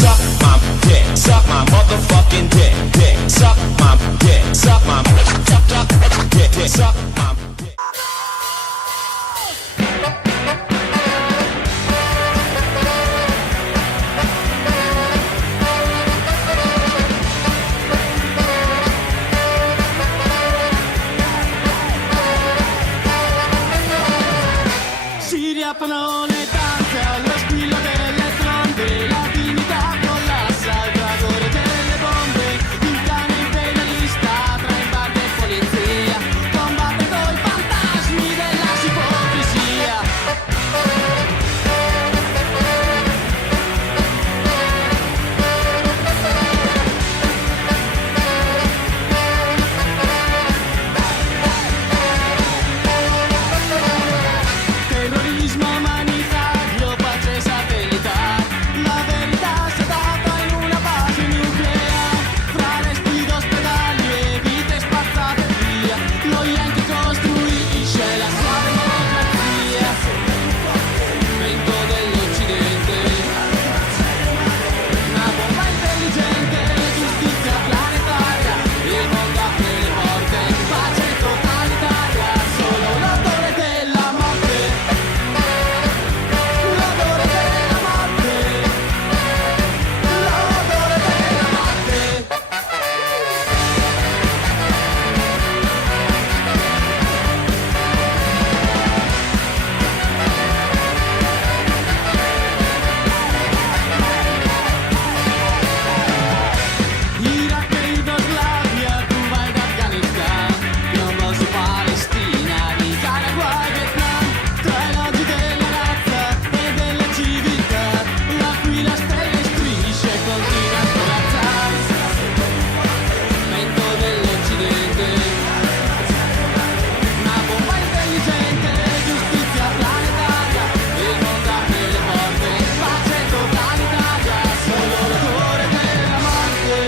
Suck my dick, suck my motherfucking dick, dick. Suck my dick, suck my dick, dick, suck my dick. Si riaprono le danze allo squillo delle trombe, la dignità collassa al fragore delle bombe, il cane imperialista tra imbarco e polizia combatte coi fantasmi della ipocrisia. Terrorismo umanitario, pace satellitare, la verità si è data in una base nucleare, fra resti d'ospedali e vite spazzate via, lo Yankee costruisce la sua democrazia, vento dell'Occidente, una bomba intelligente, giustizia planetaria, il mondo apre le porte, pace totalitaria, solo l'odore della morte. L'odore della morte, l'odore della morte. Iraq e Jugoslavia, tu vai da Afghanistan, non su Palestina, Nicaragua e Vietnam, tra i logi della razza e della civiltà, la qui la stella e strisce continua a corazzare, vento dell'Occidente, una bomba intelligente, giustizia planetaria, il mondo apre le porte, pace totalitaria, solo l'odore della morte.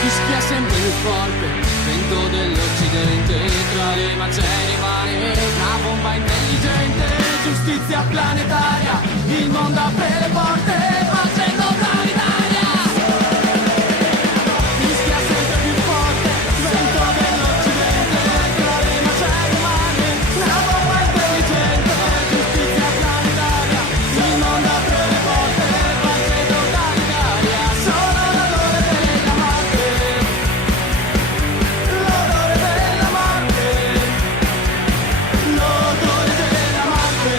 Fischia sempre più forte, vento dell'Occidente, tra le macerie umane, una bomba intelligente, giustizia planetaria, il mondo apre le porte, pace totalitaria. Fischia sempre più forte, vento dell'Occidente, tra le macerie umane, una bomba intelligente, giustizia planetaria, il mondo apre le porte, pace totalitaria, solo l'odore della morte, l'odore della morte, l'odore della morte.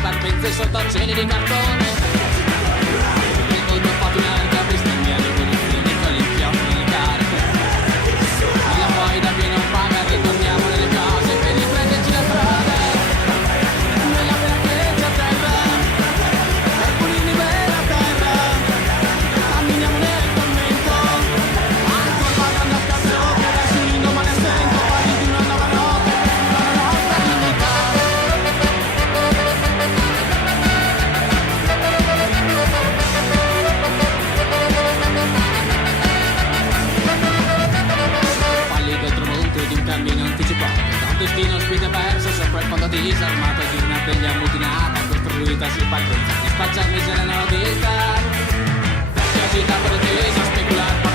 parvenze sotto cieli di cartone. Il mondo fa un'arca bestemmiare rivoluzione con il chiostro nelle carte. E la poi da pieno paga ritorniamo nelle case per riprenderci la strada. Nella vera chiesa a terra, per pulirmi vera terra. Camminiamo nel tormento, ancora pagando a cazzo che adesso un indomani a stento, parli di una nuova notte per la nostra dignità. Falli del tramonto di un cammino anticipato, da un destino spinte perso sopra il fondo disarmato di una veglia mutinata costruita sul partenza di spacciarmi se la nodita. Vecchia città pretesa, speculare